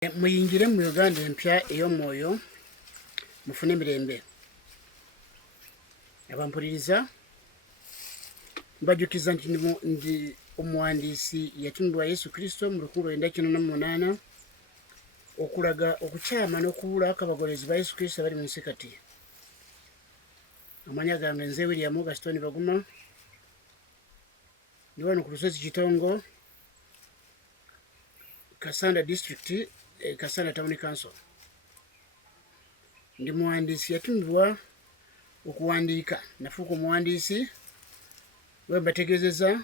Muyingire mu Uganda empya ey'omwoyo mufune emirembe. Abampuliriza mbajjukiza nti ndi omuwandiisi yatumibwa Yesu Kristo mu 1948 okulaga okukyama n'okubuulako abagolezi ba Yesu Kristo abali mu nsi kati. Amanya gange nze William Gaston Baguma, ndi wano ku Lusozi Kitongo, Kasanda District, Kasanda Town Council. Ndi muwandiisi yatumibwa okuwandiika. Nafuuka omuwandiisi bwe mbategeezeza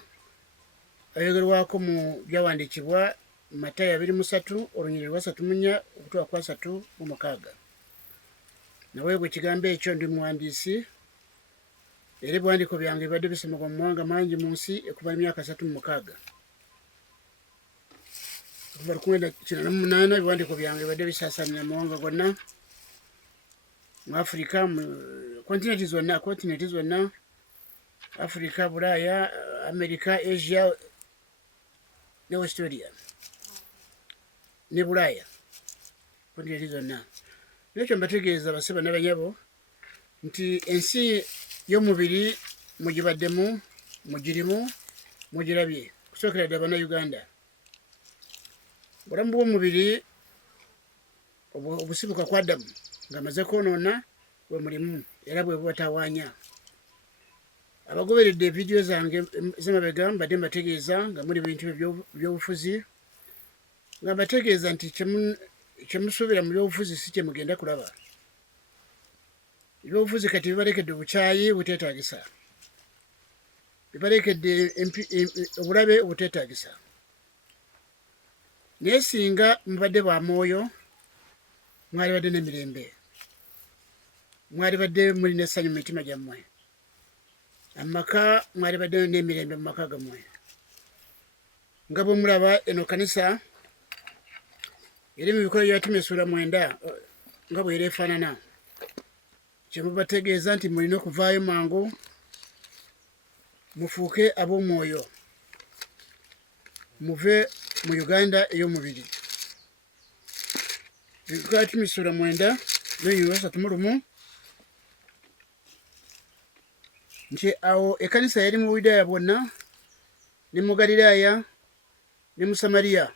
ayogerwako mu byawandiikibwa Matayo 23 olunyiriri lwa 34 okutwa kwa 36. Naweebwa ekigambo ekyo ndi muwandiisi era ebiwandiiko byange bibadde bisomebwa mu mawanga mangi mu nsi okuva emyaka 36. Okuva 1998 ebiwandiiko byange bibadde bisaasaanya mu mawanga gonna mu Africa, mu kontinenti zonna, Africa, Bulaaya, America, Asia ne Australia ne Bulaaya, kontinenti zonna. Nekyo mbategeeza baseba n'abanyabo nti ensi y'omubiri mugibaddemu, mugirimu, mugirabye kusookera ddala Bannayuganda. Obulamu bw'omubiri obusibuka kwa Adamu ng'amaze kwonoona bwe mulimu era bwe bubatawaanya. Abagoberedde vidiyo zange z'emabega mbadde mbategeeza nga muli bintu by'obufuzi, nga mbategeeza nti kye musuubira mu by'obufuzi si kye mugenda kulaba. Eby'obufuzi kati bibalekedde obukyayi buteetaagisa, bibalekedde obulabe obuteetaagisa. Naye singa mubadde ba mwoyo mwalibadde n'emirembe, mwalibadde mulina essanyu mu mitima gyammwe, amaka mwalibadde n'emirembe mu maka gammwe. Nga bwe mulaba eno kanisa eri mu Bikola bya Ttima essuula 9 nga bw'era efaanana, kye mubategeeza nti mulina okuvaayo mangu mufuuke ab'omwoyo, muve mu Uganda ey'omubiri. Bikola bya Ttima essuula 9 n'olunyiriri lwa 31 nti awo ekkanisa yali mu Buyudaaya bwonna ne mu Ggaliraaya ne mu Samaliya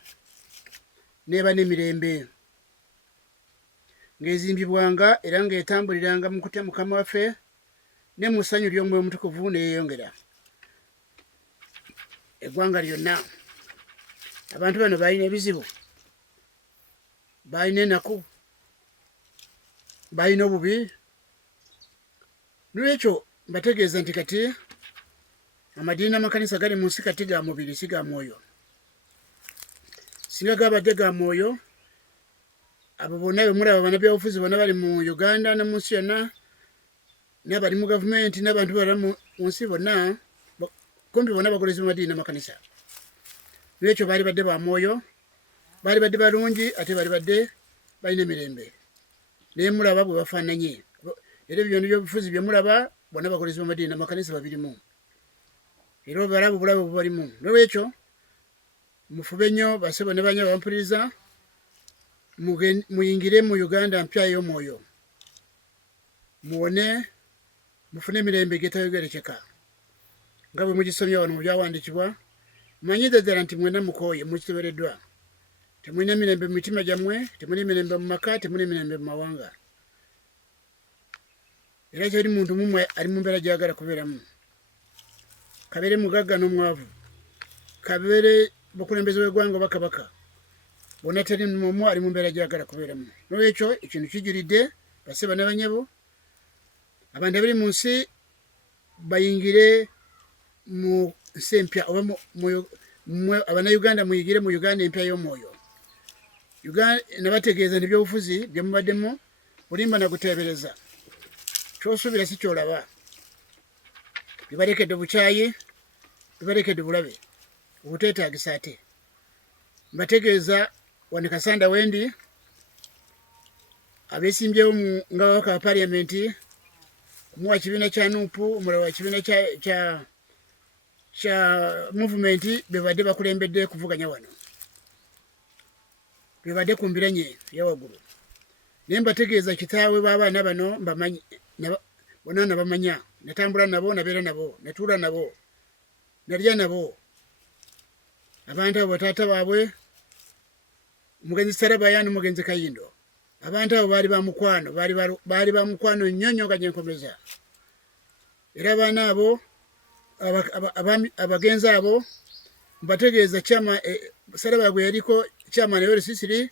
n'eba n'emirembe, ng'ezimbibwanga era ng'etambuliranga mu kutya Mukama waffe ne mu ssanyu ly'Omwoyo Omutukuvu n'eyeyongera. Eggwanga lyonna abantu bano baalina ebizibu, baalina ennaku, baalina obubi. N'olwekyo mbategeeza nti kati amadiini n'amakanisa gali mu nsi kati ga mubiri si ga mwoyo. Singa gabadde ga mwoyo, abo bonna be mulaba bannabyabufuzi bonna bali mu Uganda ne mu nsi yonna, n'abali mu gavumenti n'abantu bala mu nsi bonna, kumpi bonna bagolezi b'amadiini n'amakanisa. N'ekyo baali badde ba mwoyo, baali badde balungi ate baali badde balina emirembe. Naye mulaba bwe bafaananye, era ebyo by'obufuzi bye mulaba bonna bagolezi b'amadiini n'amakanisa babirimu, era obalaba obulabe bubalimu. N'olwekyo mufube nnyo basebo ne banyabo bampuliriza, muyingire mu Uganda mpya ey'omwoyo, muwone, mufune emirembe egitayogerekeka nga bwe mugisomya wano mu byawandiikibwa. Mmanyi ddala nti mwenna mukooye, mukitebereddwa. Temulina emirembe mu mitima gyammwe, temulina emirembe mu maka, temulina emirembe mu mawanga. Era kyali muntu mumwe ali mu mbeera gy'agala kubeeramu. Kabeere mugagga n'omwavu, kabeere bukulembeze w'eggwanga oba kabaka, bonna teri n'omu ali mu mbeera gy'agala kubeeramu. N'olwekyo ekintu kijulidde baseba n'abanyabo, abantu abali mu nsi bayingire mu nsi empya, oba Abannayuganda muyingire mu Uganda empya y'omwoyo. Nabategeeza nti ebyobufuzi bye mubaddemu bulimba na guteebereza, ky'osuubira si ky'olaba. Bibalekedde obukyayi, bibalekedde bulabe obuteetaagisa. Ate mbategeeza wano Kasanda wendi, abeesimbyewo nga babaka ba Parliament, omu wa kibiina kya NUP, omulala wa kibiina kya movement, be badde bakulembedde kuvuganya wano. bebadde ku mbiranye yawagulu naye mbategeeza kitaawe b'abaana bano mbamanyi bonna nabamanya natambula nabo nabeera nabo natuula nabo nalya nabo abantu abo bataata baabwe omugenzi Sarabayani omugenzi Kayindo abantu abo baali bamukwano baali bamukwano nnyo nga nyenkomeza era abaana abo abagenzi abo mbategeeza kyama Sarabaya bwe yaliko chairman wa RCCD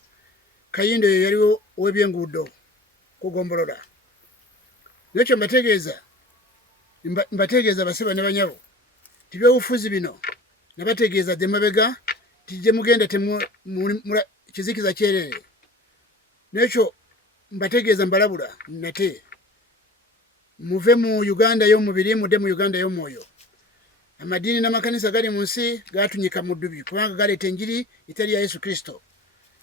Kayindo yaliwo w'ebyenguudo kugombolola nekyo mbategeeza basiba ne banyabo tibyobufuzi bino nabategeeza dde mabega tijje mugenda kizikiza kyerere nekyo mbategeeza mbalabula nate muve mu Uganda y'omubiri mudde mu Uganda y'omwoyo amadini n'amakanisa gali mu nsi gatunyika mu ddubi kubanga galeeta enjiri etali ya Yesu Kristo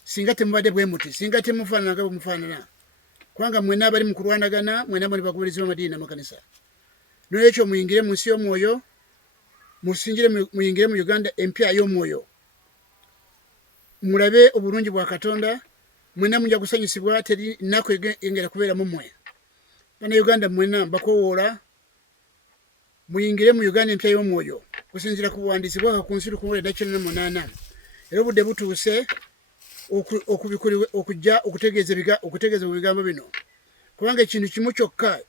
singa temubadde bwe muti singa temufaanana nga bwe mufaanana kubanga mwena abali mu kulwanagana mwena muli bagoberezi b'amadini n'amakanisa n'ekyo muyingire mu nsi y'omwoyo muyingire mu Uganda empya y'omwoyo mulabe obulungi bwa Katonda mwena mujja kusanyusibwa teri nnaku engera kubeera mu mmwe bana Uganda mwena mbakowoola muyingire mu Uganda empya y'omwoyo kusinziira ku buwandiisi bwaka ku nsi 1908 era obudde butuuse okujja okutegeeza mu bigambo bino kubanga ekintu kimu kyokka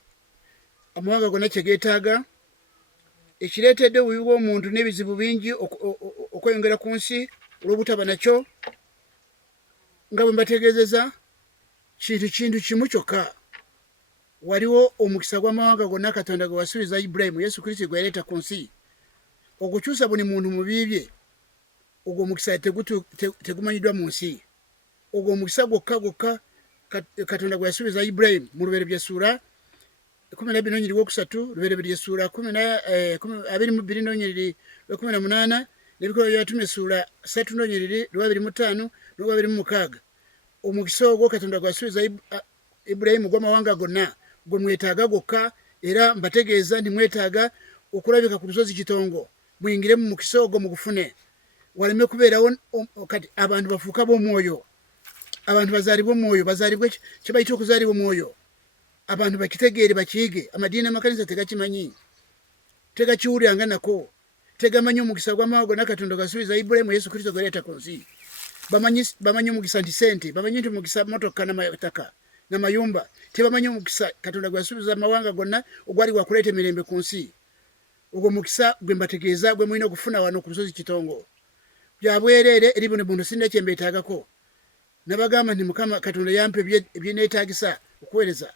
amawanga gonna kye geetaaga ekireetedde obubi bw'omuntu n'ebizibu bingi okweyongera ku nsi olw'obutaba nakyo nga bwe mbategeezeza kintu kimu kyokka waliwo omukisa gw'amawanga gonna Katonda gwe wasuubiza Ibulayimu Yesu Kristo gwe yaleeta ku nsi okukyusa buli muntu mu biibye ogwo omukisa tegumanyiddwa mu nsi ogwo omukisa gwokka Katonda gwe yasuubiza Ibulayimu mu Lubereberye ssuula 12:3 Lubereberye ssuula 22:18 n'Ebikolwa by'Abatume ssuula 3:25 n'Olwa26 omukisa ogwo Katonda gwe yasuubiza Ibulayimu gw'amawanga gonna gwe mwetaaga gwokka era mbategeeza ndi mwetaaga okulabika ku lusozi Kitongo muyingire mu mukisa ogwo mugufune waleme kubeerawo kati abantu bafuuka b'omwoyo abantu bazaalibwa omwoyo bazaalibwe kye bayita okuzaalibwa omwoyo abantu bakitegeere bakiyige amadini n'amakanisa tegakimanyi tegakiwuliranga nako tegamanyi omukisa gw'amawanga gonna Katonda gasuubiza Ibulayimu Yesu Kristo gwe yaleeta ku nsi bamanyi omukisa nti sente bamanyi nti omukisa motoka n'amataka n'amayumba tebamanyi omukisa Katonda gwe yasuubiza amawanga gonna ogwali gwakuleeta emirembe ku nsi ogwo mukisa gwe mbategeeza gwe mulina okufuna wano ku lusozi Kitongo byabwereere eri buli muntu sinna kye mbeetaagako nabagamba nti Mukama Katonda yampa ebyeneetaagisa okuweereza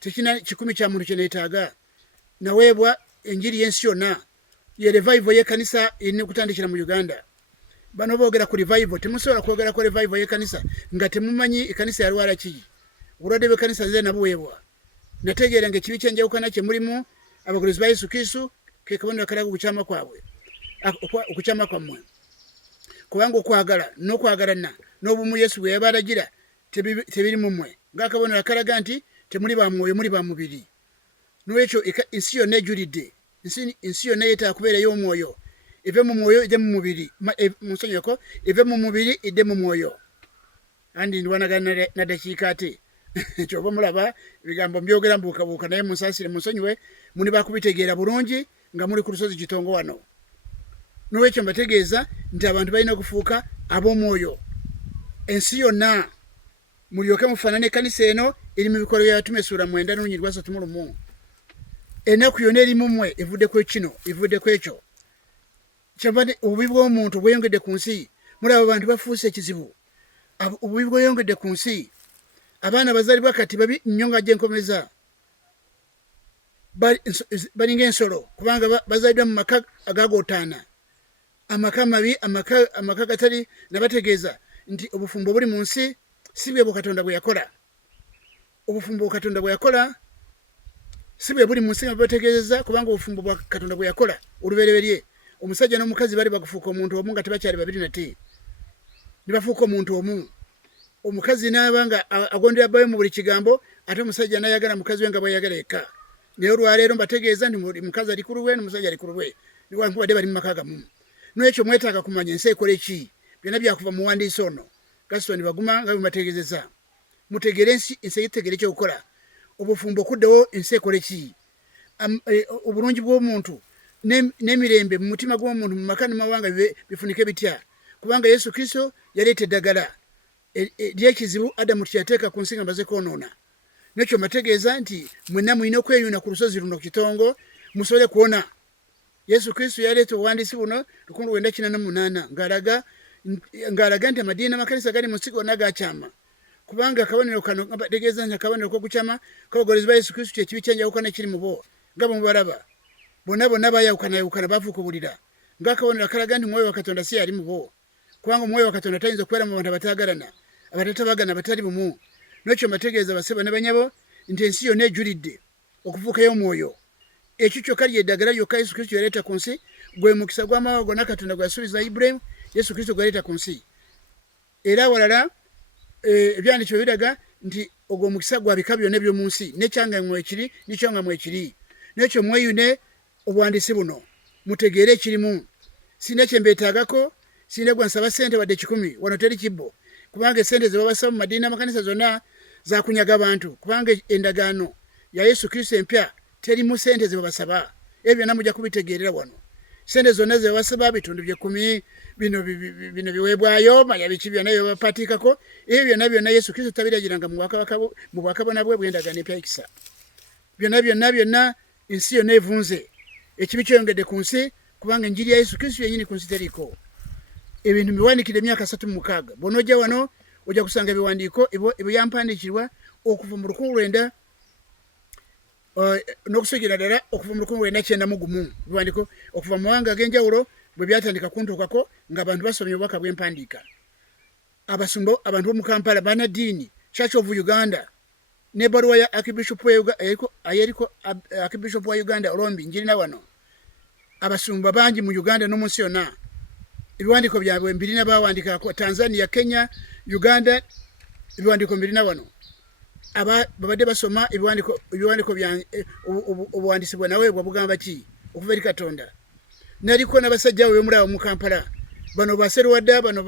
tekina kikumi kya muntu kye neetaaga naweebwa enjiri y'ensi yonna ye revival y'ekkanisa erina okutandikira mu Uganda bano boogera ku revival temusobola kwogera ku revival y'ekkanisa nga temumanyi ekkanisa yalwala ki obulwadde bw'ekkanisa nze nabuweebwa nategeera nga ekibi kyenjawukana kye mulimu abagolozi ba Yesu Kristo ke kabonero akalaga okukyama kwabwe okukyama kwammwe kubanga okwagala n'okwagalana n'obumu Yesu bwe yabalagira tebiri mu mmwe ng'akabonero akalaga nti temuli ba mwoyo muli ba mubiri n'ekyo ensi yonna ejulidde ensi yonna yeetaaga kubeera y'omwoyo eve mu mwoyo ejje mu mubiri munsonyeko eve mu mubiri edde mu mwoyo andi ndwanagana na dakiika ate kyoba mulaba ebigambo mbyogera mbuukabuuka naye munsaasire munsonyiwe muni bakubitegeera bulungi nga muli ku lusozi Kitongo wano n'olwekyo mbategeeza nti abantu balina okufuuka ab'omwoyo ensi yonna mulyoke mufaanane ekkanisa eno eri mu Bikolwa by'Abatume ssuula 9:31 ennaku yonna eri mu mmwe evudde ku kino evudde ku ekyo kyavadde obubi bw'omuntu bweyongedde ku nsi mulaba abantu bafuuse ekizibu obubi bweyongedde ku nsi abaana bazaalibwa kati babi nnyo nga gyenkomeza balinga ensolo kubanga bazaalibwa mu maka agagootaana amaka mabi amaka gatali nabategeeza nti obufumbo buli mu nsi si bwe Katonda bwe yakola obufumbo Katonda bwe yakola si bwe buli mu nsi nga bategeeza kubanga obufumbo bwa Katonda bwe yakola olubereberye omusajja n'omukazi bali bakufuuka omuntu omu nga tebakyali babiri nate ne bafuuka omuntu omu omukazi n'aba nga agondera bbayo mu buli kigambo ate omusajja n'ayagala mukazi we nga bweyagala eka naye olwaleero mbategeeza nti mukazi ali ku lulwe n'omusajja ali ku lulwe niwankubadde bali mu maka gamu n'ekyo mwetaaga kumanya ensi ekola eki byonna byakuva mu wandiisi ono Gaston baguma nga bimategezeza mutegere ensi yitegere cyo gukora obufumbo kuddewo ensi ekole ki obulungi bw'omuntu n'emirembe mu mutima gw'omuntu mu makani mawanga bifunike bitya kubanga Yesu Kristo yaleeta eddagala ly'ekizibu Adamu kyateeka ku nsi nga maze kwonoona nekyo mategeeza nti mwenna mulina okweyuna ku lusozi luno kitongo musobole kuwona Yesu Kristo yaleeta obuwandiisi buno 1998 ng'alaga nti amadiini n'amakanisa gali mu nsi gonna gakyama kubanga akabonero kano bategeeza nti akabonero k'okukyama k'abagolozi ba Yesu Kristo ekibi kyenjawukana kiri mu bo nga mubalaba bonna bayawukana bafuukubulira ng'akabonero akalaga nti omwoyo wa Katonda si yali mu bo kubanga omwoyo wa Katonda tayinza okubeera mu bantu abataagalana abatatabagana batali bumu n'ekyo mbategeeza baseba ne banyabo nti ensi yonna ejulidde okufuukayo omwoyo ekyo kyokka lyeddagala lyokka Yesu Kristo yaleeta ku nsi gwe mukisa gw'amawanga gonna Katonda gwe yasuubiza Ibulayimu Yesu Kristo gwaleeta ku nsi era walala ebyandikiro biraga nti ogwo omukisa gwa bika byonna eby'omu nsi n'ekyanga mwekiri n'ekyanga mwekiri n'ekyo mweyune obuwandiisi buno mutegeere ekirimu sina kye mbeetaagako sina gwe nsaba ssente wadde 10 wano teri kibbo kubanga esente ze babasaba mu madiini n'amakanisa zonna zakunyaga abantu kubanga endagaano ya Yesu Kristo empya terimu sente ze babasaba ebyo byonna mujja kubitegeerera wano sente zonna ze babasaba bitundu bye 10 bino biweebwayo manya biki byonna bye bapatiikako ebyo byonna Yesu Kristo tabiragiranga mu bwakabona bwe bw'endagaano empya ekisa byonna ensi yonna evunze ekibi kyeyongedde ku nsi kubanga enjiri ya Yesu Kristo yennyini ku nsi teriko ebintu biwandiikidde emyaka 36 bw'onojja wano ojja kusanga ebiwandiiko ebyampandiikirwa okuva mu 1900 n'okusugira ddala okuva mu 1991 biwandiiko okuva mu mawanga ag'enjawulo bwe byatandika kuntuukako ng'abantu basomye obubaka bw'empandiika abasumba abantu b'omu Kampala banaddiini Church of Uganda n'ebbaluwa ya Archbishop wa Uganda Olombi njirina wano abasumba bangi mu Uganda n'omu nsi yonna ebiwandiiko byabwe mbirina bawandiikako Tanzania Kenya Uganda ebiwandiiko mbirina wano babadde basoma ebiwandiiko bya obuwandiisi bwe naweebwa bugamba ki okuva eri Katonda naliko n'abasajja we mulaba mu Kampala bano baseruwadda bano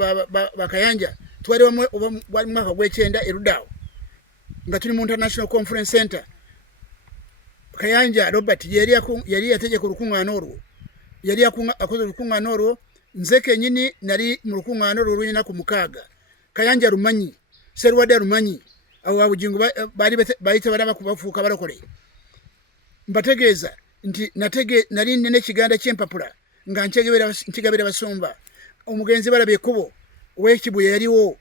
bakayanja twali wamwe oba mwaka gw'ekyenda erudaawo nga tuli mu International Conference Center Kayanja Robert yali yategeka olukuŋŋaana olwo yali akoze olukuŋŋaana olwo nze kennyini nali mu lukuŋŋaana olwo olw'ennaku ku 6 Kayanja Rumanyi Seruwadda Rumanyi abo abugingo baali tebalaba kubafuuka balokole mbategeeza nti nali nina ekiganda ky'empapula nga nkigabira basumba omugenzi balaba ekkubo ow'ekibuye yaliwo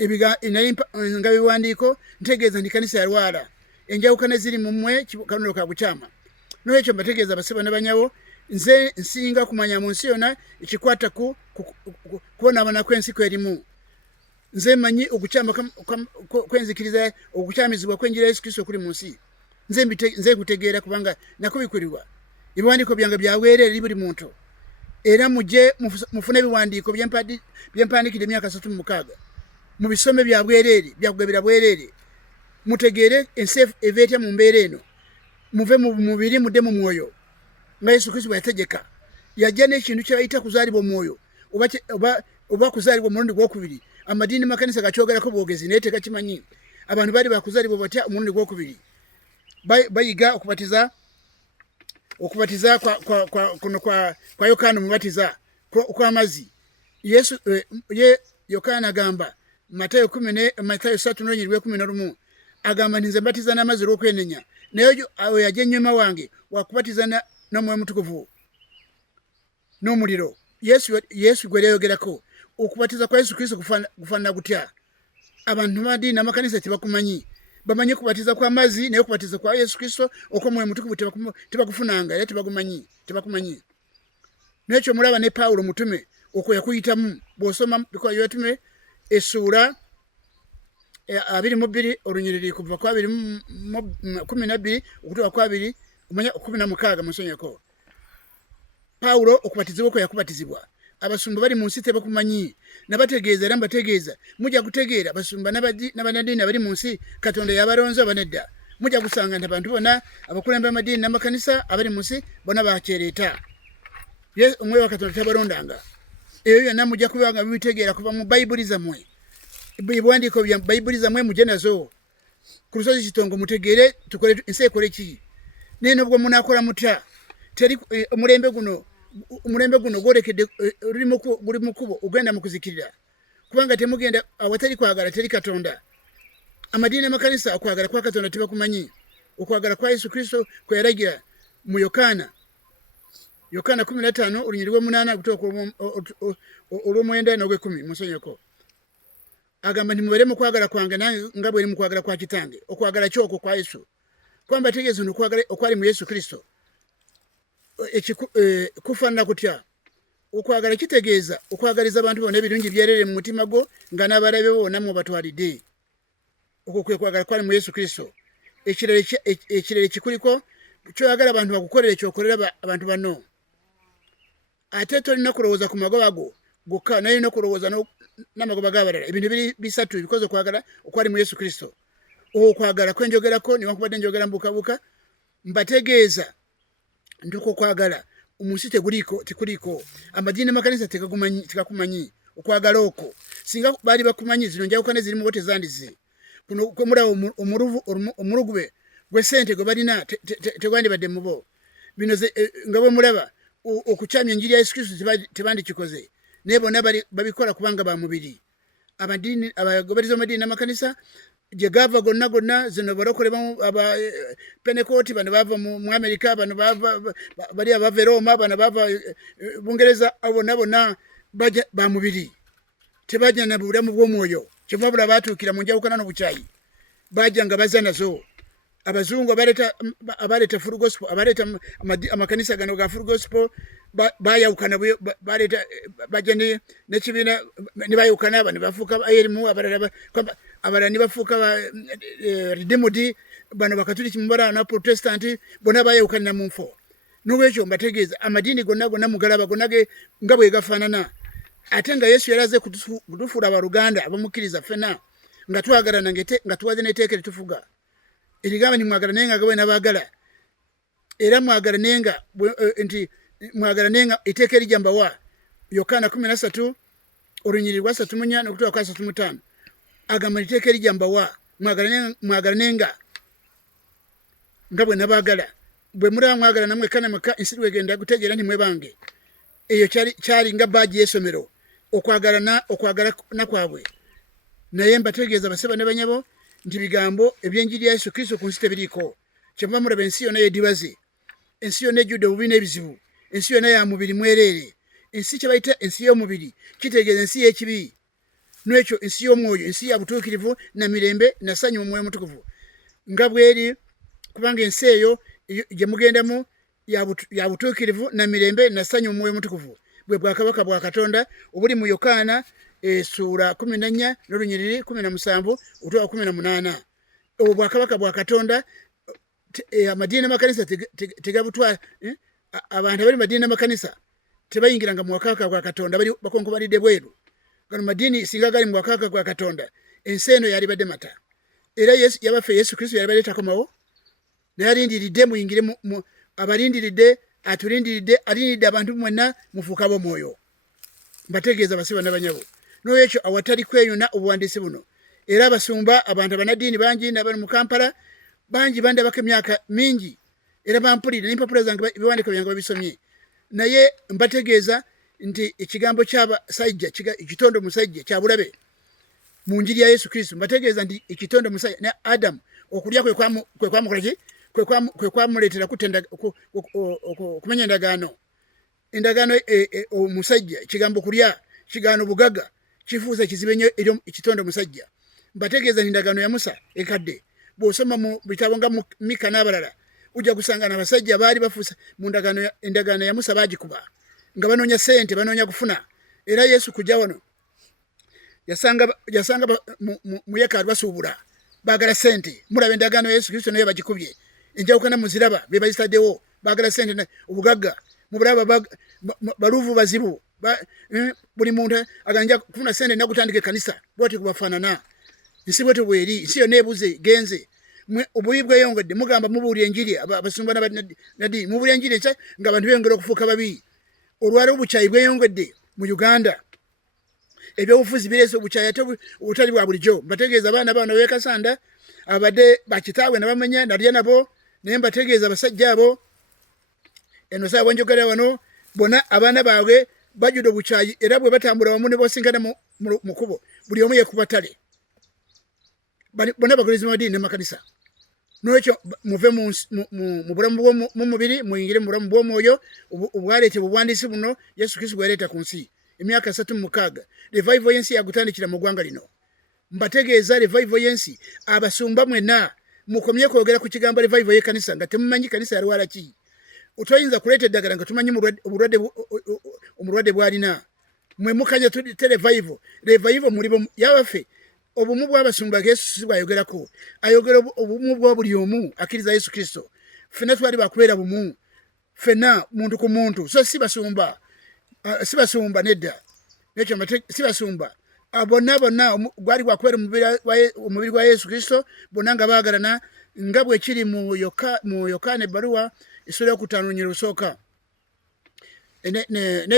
nga biwandiiko ntegeeza nti kanisa yalwala enjawukana ziri mu mmwe kanolo ka bukyama n'ekyo mbategeeza baseba ne banyawo nze nsinga kumanya mu nsi yonna ekikwata kubonaabona kw'ensi kwerimu nze manyi okukyama kwenzikiriza okukyamizibwa kw'enjira ya Yesu Kristo kuli mu nsi nze kutegeera kubanga nakubikurirwa ebiwandiiko byange byaweerere eri buli muntu era mujje mufune ebiwandiiko byempandiikidde emyaka 36 mu bisome bya bwereere byakugabira bwereere mutegeere ensi eva etya mu mbeera eno muve mu mubiri mudde mu mwoyo nga Yesu Kristo bwe yategeka yajja n'ekintu kye bayita kuzaalibwa omwoyo oba kuzaalibwa omulundi gwokubiri amadiini makanisa gakyogerako bwogezi naye tegakimanyi abantu baali bakuzaalibwa batya omulundi gwokubiri bayiga okubatiza kuno kwa Yokaana Omubatiza okw'amazzi Yesu Yokaana agamba Matayo 3:11 agamba nze mbatiza n'amazzi olw'okwenenya naye oyo yajja ennyuma wange wakubatiza n'omwoyo mutukuvu n'omuliro Yesu gwe yayogerako okubatiza kwa Yesu Kristo kufaanana gutya abantu b'amadiini n'amakanisa tebakumanyi bamanyi kubatiza kwa mazzi naye okubatiza kwa Yesu Kristo okw'omwoyo mutukuvu tebakufunanga era tebakumanyi n'ekyo mulaba ne Pawulo mutume okwo yakuyitamu bw'osoma bikolwa by'abatume essuula 22 olunyiriri kuva kwa 12 okutuuka kwa 2 omanya 16 musonyeko Pawulo okubatizibwa kwe yakubatizibwa abasumba bali mu nsi tebakumanyi nabategeeza era mbategeeza mujja kutegeera abasumba n'abannadiini abali mu nsi Katonda yabalonze abanedda mujja kusanga nti abantu bonna abakulembeze amadiini n'amakanisa abali mu nsi bonna bakyereeta omwoyo wa Katonda tabalondanga ebyo byonna mujja kubanga mubitegeera kuva mu bayibuli zammwe biwandiko bya Bayibuli zamwe mujenazo ku lusozi Kitongo mutegere tukole ensekole ki nene ubwo munakora mutya teri omulembe guno gwolekedde guli mukubo ugenda mukuzikirira kubanga temugenda awatali kwagala teri Katonda amadini amakanisa okwagala kwa Katonda tebakumanyi okwagala kwa Yesu Kristo kweragira mu Yokana 15 olunyirwe 8 kutoka olw'omwenda n'ogw'ekumi musonyeko agamba nimubere mu kwagala kwange nange nga bwe mu kwagala kwa Kitange okwagala kyoko kwa Yesu kwamba tegezo n'okwagala okwali mu Yesu Kristo kufanana kutya okwagala kitegeeza okwagaliza abantu bonna ebirungi byerere mu mutima gwo nga n'abalabe bonna mu batwalidde okwo kwe kwagala kwali mu Yesu Kristo ekirere kikuliko kyoyagala abantu bakukolere kyokolera abantu bano ate tolina kulowooza ku magoba go gokka naye nokulowooza n'amagoba g'abalala ebintu biri bisatu bikoze okwagala okwali mu Yesu Kristo okwagala kwenjogerako newankubadde njogera mbukabuka mbategeeza ntuko okwagala omunsi tekuliko amadini amakanisa tekakumanyi okwagala okwo singa baali bakumanyi zino njawukane ziri mubo tezandize kuno kwemulawo omulugube gw'esente gwe balina tegwandibadde mubo bino nga bwe mulaba okukyamya enjiri ya Yesu Kristo tebandikikoze naye bonna babikola kubanga ba mubiri abagoberezi b'amadini n'amakanisa gye gava gonna zino balokole aba Pentecost bano bava mu Amerika bano bali abava Roma bano bava Bungereza abo bonna baja ba mubiri tebajja na bulamu bw'omwoyo kyemwabula batuukira mu njawukana n'obukyayi bajja nga bazza nazo abazungu abaleta full gospel abaleta amakanisa gano ga full gospel bayawukana baleta bajja n'ekibiina ne bayawukana bano bafuuka ayerimu abalala ne bafuuka redeemed bano bakatuliki mubala na protestant bonna bayawukanira mu nfo n'olwekyo mbategeeza amadini gonna mugalaba gonna nga bwe gafaanana ate nga Yesu yalaze kutufuula abaluganda abamukkiriza ffena nga twagalana nga tuwaze n'etteeka litufuga erigamba nimwagalane nga gabwe nabagala era mwagalane nga nti mwagalane nga etteeka erijja mbawa Yokaana 13 olunyiriri lwa 34 n'okutuuka kwa 35 agamba etteeka erijja mbawa mwagalane nga bwe nabagala bwe mulaba mwagala namwe kana maka ensi lwegenda gutegeera nti mwebange eyo kyali nga baaji y'essomero okwagala nakwabwe naye mbategeeza baseba ne banyabo nti bigambo ebyenjiri ya Yesu Kristo ku nsi tebiriiko kyemuba mulaba ensi yonna yedibaze ensi yonna ejjudde obubi n'ebizibu ensi yonna ya mubiri mwereere ensi kye bayita ensi y'omubiri kitegeeza ensi y'ekibi n'ekyo ensi y'omwoyo ensi ya butuukirivu na mirembe na ssanyu mu mwoyo mutukuvu nga bweri kubanga ensi eyo gye mugendamu ya butuukirivu na mirembe na ssanyu mu mwoyo mutukuvu bwe bwakabaka bwa Katonda obuli mu Yokaana sura 14 n'olunyiriri 17 okutuuka 18 obwo bwakabaka bwa Katonda amadini n'amakanisa tegabutwala abantu abali madini n'amakanisa tebayingiranga mu wakabaka bwa Katonda bali bakonkobalidde bweru gano madini singa gali mu wakabaka bwa Katonda ensi eno yalibadde mata era yabaffe Yesu Kristo yalibadde takomawo naye alindiridde muyingire abalindiridde alindiridde abantu mwenna mufuuka b'omwoyo mbategeeza basiba n'abanyabo n'olwekyo awatali kweyuna obuwandiisi buno era abasumba abantu abanaddiini bangi n'abali mu Kampala bangi bandabako emyaka mingi era bampulira n'empapula zange ebiwandiiko byange babisomye naye mbategeeza nti ekigambo ky'abasajja ekitondo omusajja kya bulabe mu njiri ya Yesu Kristo mbategeeza nti ekitondo omusajja ne Adamu okulya kwe kwamukolaki kwe kwamuleetera okumenya endagaano omusajja ekigambo kulya kigaano bugaga kifuusa kizibe nnyo eri ekitondo omusajja mbategeeza nti endagaano ya Musa ekadde bw'osoma mu bitabo nga Mika n'abalala ujja gusanga n'abasajja baali bafuusa mu endagaano ya Musa baagikuba nga banoonya ssente banoonya kufuna era Yesu kujja wano yasanga mu yeekaalu basuubula baagala ssente mulaba endagaano ya Yesu Kristo naye bagikubye enjawukana muziraba be bazitaddewo baagala ssente obugagga mubulaba baluvu bazibu buli muntu aganja kufuna ssente nakutandika ekkanisa bwati kubafaanana nsi bwete bweri nsi yonna ebuze genze obubi bweyongedde mugamba mubuulira enjiri abasumba nadi mubuulira enjiri nga abantu beyongera okufuuka babi olwali obukyayi bweyongedde mu Uganda ebyobufuzi bireese obukyaya ate obutali bwa bulijjo. Mbategeeza abaana bano beekasanda abadde bakitaabwe ne bamenya nalya nabo naye mbategeeza abasajja abo eno saa bwenjogera wano bona abaana baabwe bajjudde obukyayi era bwe batambula wamu ne bosinkana mu kubo buli omu yeekuba ttale bonna bagulizi madiini ne makanisa. N'ekyo muve mu bulamu bw'omubiri muyingire mu bulamu bw'omwoyo obwaleetebwa obwandiisi buno Yesu Kristo bw'yaleeta ku nsi emyaka 36. Revival y'ensi yagutandikira mu ggwanga lino. Mbategeeza revival y'ensi abasumba mwenna mukomye kwogera ku kigambo revival y'ekkanisa nga temumanyi kanisa yalwala ki. Otoyinza kuleeta eddagala nga tumanyi omulwadde bw'alina. Mwe mukanya te revival muli yabaffe obumu bw'abasumba Yesu si bwayogerako ayogera obumu bwa buli omu akkiriza Yesu Kristo. Ffenna twali bakubeera bumu ffenna muntu ku muntu so si basumba nedda nekyo si basumba bonna gwali gwakubeera omubiri gwa Yesu Kristo bonna nga baagalana nga bwe kiri mu Yokaana ebbaluwa essula y'okutaano lunyiri lusooka ne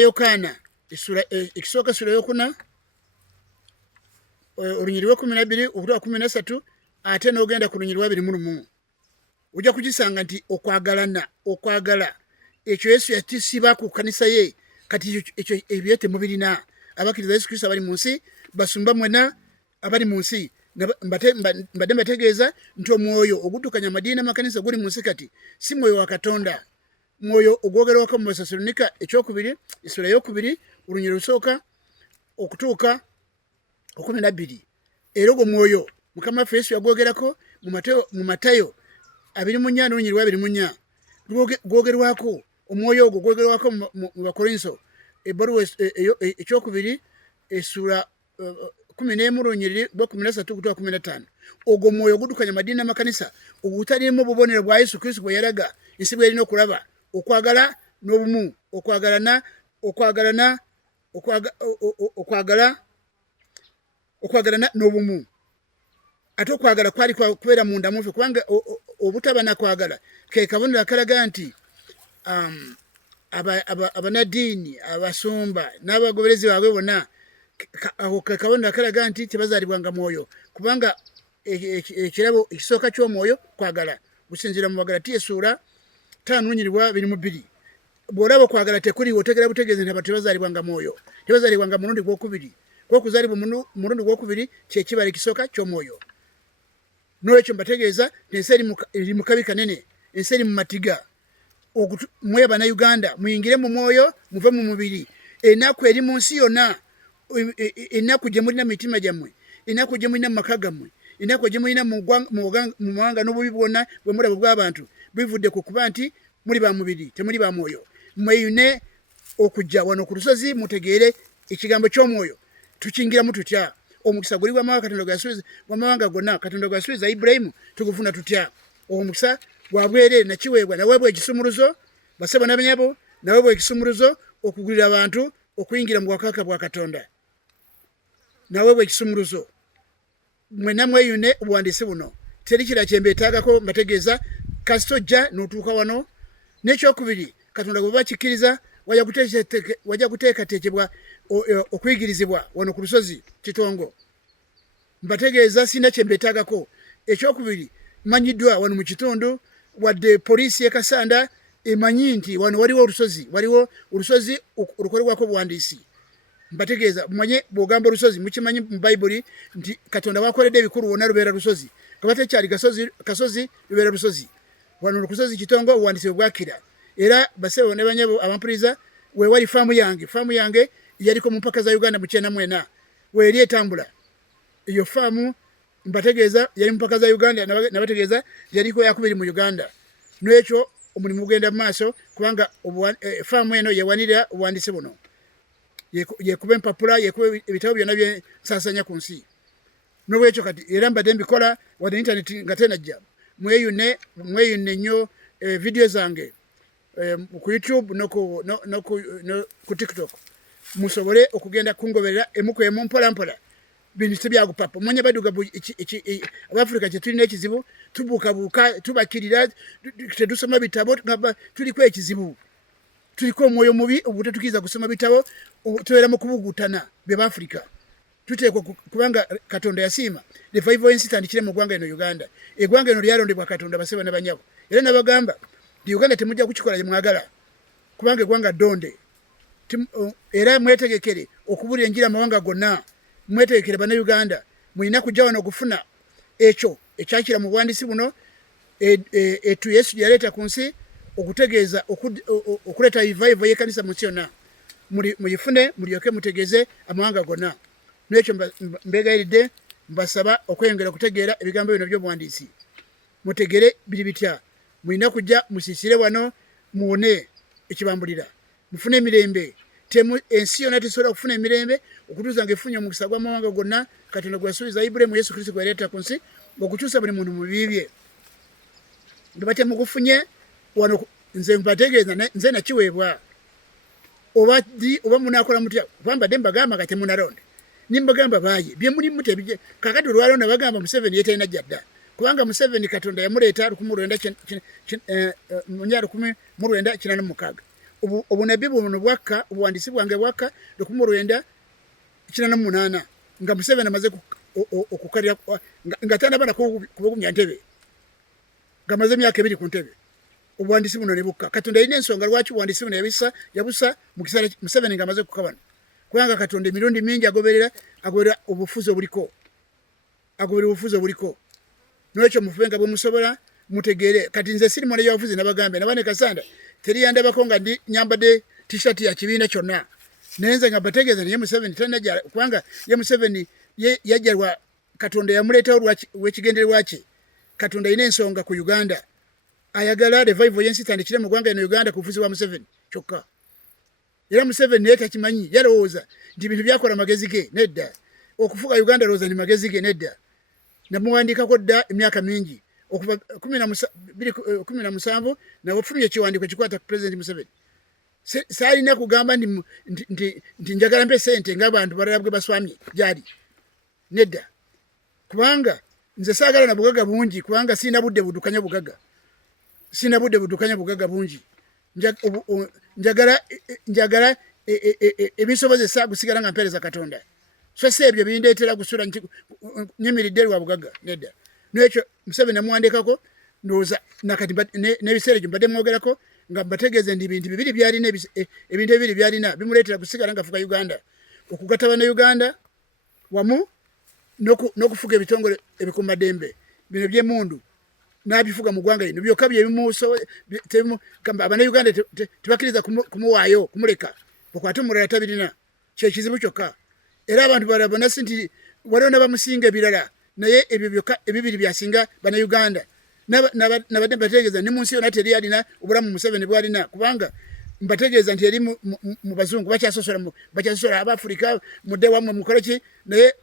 Yokaana ekisooka essula y'okuna olunyiri lw'12 okutuuka 13 ate n'ogenda ku lunyiri lwa 21 ojja kugisanga nti okwagala ekyo Yesu yakisiba ku kanisa ye kati ekyo ebyo temubirina abakkiriza Yesu Kristo abali mu nsi basumba mwena abali mu nsi mbadde mbategeeza nti omwoyo oguddukanya amadiini n'amakanisa guli mu nsi kati si mwoyo wa Katonda mwoyo ogwogerwako mu Basesalonika ekyokubiri essula y'okubiri olunyiri lusooka okutuuka 12 era ogwo mwoyo Mukama waffe Yesu yagwogerako mu Matayo 24 n'olunyiri lwa 24 gwogerwako omwoyo ogwo gwogerwako mu Bakorinso ebbaluwa ekyokubiri essula 11 olunyiri lwa 13 okutuuka 15 ogwo mwoyo oguddukanya amadiini n'amakanisa ogutalimu obubonero bwa Yesu Kristo bwe yalaga ensi bwe erina okulaba okwagala n'obumu okwagalana n'obumu ate okwagala kwali kubeera munda mufe kubanga obutaba nakwagala ke kabonero akalaga nti abanadiini abasumba n'abagoberezi baabwe bonna ke kabonero akalaga nti tebazaalibwanga mwoyo kubanga ekirabo ekisooka ky'omwoyo kwagala gusinziira mu Bagalatiya essula 5:22 bw'olaba okwagala tekuliwo otegera butegeezi nti abantu tebazaalibwanga mwoyo tebazaalibwanga mulundi gwokubiri gwokuzaalibwa mulundi gwokubiri kyekibala ekisooka ky'omwoyo. N'olwekyo mbategeeza nti ensi eri mu kabi kanene ensi eri mu matiga mwe Bannayuganda muyingire mu mwoyo muve mu mubiri. Ennaku eri mu nsi yonna ennaku gye mulina mu mitima gyammwe ennaku gye mulina mu maka gammwe ennaku gye mulina mu mawanga n'obubi bwonna bwe mulaba bw'abantu bivudde ku kuba nti muli ba mubiri temuli ba mwoyo. Mweyune okujja wano ku lusozi mutegeere ekigambo ky'omwoyo tukingiramu tutya omukisa guli w'amawanga gonna Katonda gwasuubiza Ibulayimu tugufuna tutya omukisa gwabwere nakiweebwa naweebwa ekisumuluzo basaba n'abanyabo naweebwa ekisumuluzo okugulira abantu okuyingira mu bwakaka bwa Katonda naweebwa ekisumuluzo mwenna mweyune obuwandiisi buno teri kira kyembeetaagako mbategeeza kastojja n'otuuka wano. N'ekyokubiri Katonda bwe bakikkiriza wajja kuteekateekebwa okuyigirizibwa wano ku lusozi Kitongo mbategeeza sina kyembeetaagako. Ekyokubiri manyiddwa wano mu kitundu wadde poliisi y'Ekasanda emanyi nti wano waliwo olusozi olukolebwako obuwandiisi mbategeeza mumanye bw'ogamba olusozi mukimanyi mu Bayibuli nti Katonda wakoledde ebikulu wonna lubeera lusozi kaba tekyali kasozi lubeera lusozi wano lukusozi Kitongo obuwandiisi bwe bwakira era basebo ne banyabo abampuliriza wewali faamu yange yaliko mu mpaka za Uganda mu 94 weeri etambula eyo faamu mbategeeza yali mu mpaka za Uganda nabategeeza yaliko yakubiri mu Uganda. N'ekyo omulimu gugenda mu maaso kubanga faamu eno yewanirira obuwandiisi buno yekuba empapula yekuba ebitabo byonna byensaasanya ku nsi. N'olwekyo kati era mbadde mbikola wadde intaneti nga tenajja mweyune nnyo vidiyo zange ku YouTube no ku TikTok musobole okugenda kungoberera emu ku emu mpolampola bintu tebyagupapa mwanya baduga Abafrika kye tulina ekizibu tubuukabuuka tubakirira tedusoma bitabo tuliko ekizibu tuliko omwoyo mubi obutatukiza kusoma bitabo tubeera mu kubugutana bye Afrika tuteekwa kubanga Katonda yasiima revival instant mu ggwanga eno Uganda eggwanga eno lyalondebwa Katonda baseba n'abanyabo era nabagamba di Uganda temujja kukikola gye mwagala kubanga eggwanga ddonde era mwetegekere okubulira enjira amawanga gonna mwetegekere bana Uganda mulina kujja wano okufuna ekyo ekyakira mu bwandisi buno etu Yesu yaleeta ku nsi okutegeeza okuleeta revival y'ekkanisa mu nsi yonna muyifune mulyoke mutegeeze amawanga gonna n'ekyo mbegayiridde mbasaba okweyongera okutegeera ebigambo bino by'obuwandiisi mutegere biri bitya mulina kujja musiisire wano muwone ekibambulira mufune emirembe ensi yonna tesobola okufuna emirembe okutuusa ng'efunye omukisa gw'amawanga gonna Katonda gwe yasuubiza Ibulayimu Yesu Kristo gwe yaleeta ku nsi okukyusa buli muntu mu bibi bye nga batemugufunye wano nze mbategeeza nze nakiweebwa oba munaakola mutya kubambadde mbagamba nga temunalonda nimbagamba baaye bye mulimu tebije kakati olwalonda bagamba Museveni yetalina jjadda kubanga Museveni Katonda yamuleeta 1996 obunabbi buno bwakka obuwandiisi bwange bwakka 1998 nga Museveni amaze okukalira nga tanabana kubugumya ntebe nga amaze emyaka 2 ku ntebe obuwandiisi buno ne bukka Katonda yalina ensonga lwaki obuwandiisi buno yabusa mu kiseera Museveni nga amaze kukabana kubanga Katonda emirundi mingi agobera obufuzi obuliko n'ekyo mufenga bwe musobola mutegeere kati nze siri mwana y'abafuzi nabagambe nabane Kasanda teri yandabako nga ndi nyambadde t-shirt ya kibiina kyonna nenze nga bategeeza naye Museveni tanajja kubanga ye Museveni yajjalwa Katonda yamuleetawo w'ekigendererwa kye Katonda yina ensonga ku Uganda ayagala revival yensi tandikire mu ggwanga eno Uganda ku bufuzi bwa Museveni kyokka era Museveni naye takimanyi yalowooza nti bintu byakola magezi ge nedda okufuga Uganda lowooza ni magezi ge nedda namuwandiikako dda emyaka mingi okuva 17 nawe ofulumye ekiwandiiko kikwata ku President Museveni saalina kugamba nti njagala mpe sente ng'abantu balala bwe baswamye gyali nedda kubanga nze saagala na bugagga bungi kubanga sina budde budukanya bugagga bungi njagala ebisobozesa gusigala nga mpeereza Katonda so si ebyo bindeetera gusula nyimiridde lwa bugagga nedda n'ekyo Museveni namuwandiikako ndowooza nakati n'ebiseera egyo mbadde mwogerako nga mbategeeze ndi ebintu bibiri byalina bimuleetera gusigala nga afuga Uganda okugatta bannayuganda wamu n'okufuga ebitongole ebikuumaddembe bino by'emmundu n'abifuga mu ggwanga lino byokka abannayuganda tebakkiriza kumuwaayo kumuleka okwate omulala tabirina kyekizibu kyokka era abantu balala bonna si nti waliwo n'abamusinga ebirala naye ebyo byokka ebibiri byasinga bannayuganda nabadde mbategeeza ne mu nsi yonna teri alina obulamu Museveni bwalina kubanga mbategeeza nti eri mu bazungu bakyasosola Abafrika mudde wammwe mukole ki naye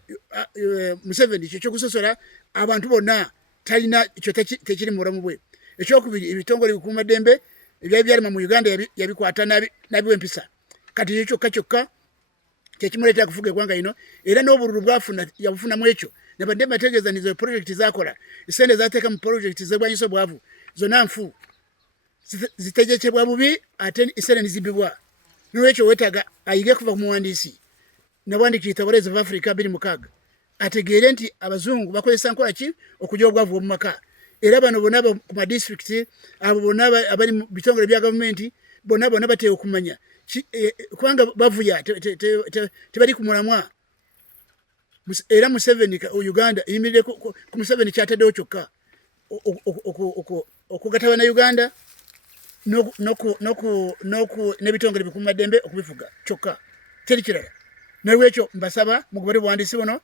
Museveni ekyo kyokusosola abantu bonna talina ekyo tekiri mu bulamu bwe ekyokubiri ebitongole bikuumaddembe ebyali byalima mu Uganda yabikwata n'abiwa empisa kati ekyo kyokka kyekimuleetera kufuga eggwanga lino era n'obululu bwafuna yabufunamu ekyo nabadde mbategeeza nizo projekiti zakola esente zateeka mu projekiti zebwanyisa obwavu zonna nfu zitegekebwa bubi ate esente nizibbibwa n'olwekyo weetaaga ayige kuva ku muwandiisi nawandiika ekitabo Leaves of Africa 26 ategeere nti abazungu bakozesa nkola ki okugya obwavu omu maka era bano bonna ku madistricti abo bonna abali mu bitongole bya gavumenti bonna bateewe okumanya kubanga bavuya tebali ku mulamwa era Museveni Uganda eyimirire ku Museveni kyataddewo kyokka okugatta bannayuganda n'ebitongole bikuumaddembe okubifuga kyokka teri kirala nolwekyo mbasaba mugobere buwandiisi buno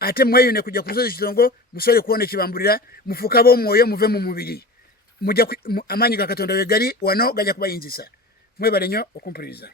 ate mweyune kujja ku lusozi Kitongo musole kuwona ekibambulira mufuuka b'omwoyo muve mu mubiri amaanyi ga Katonda we gali wano gajja kubayinzisa mwebale nnyo okumpuliriza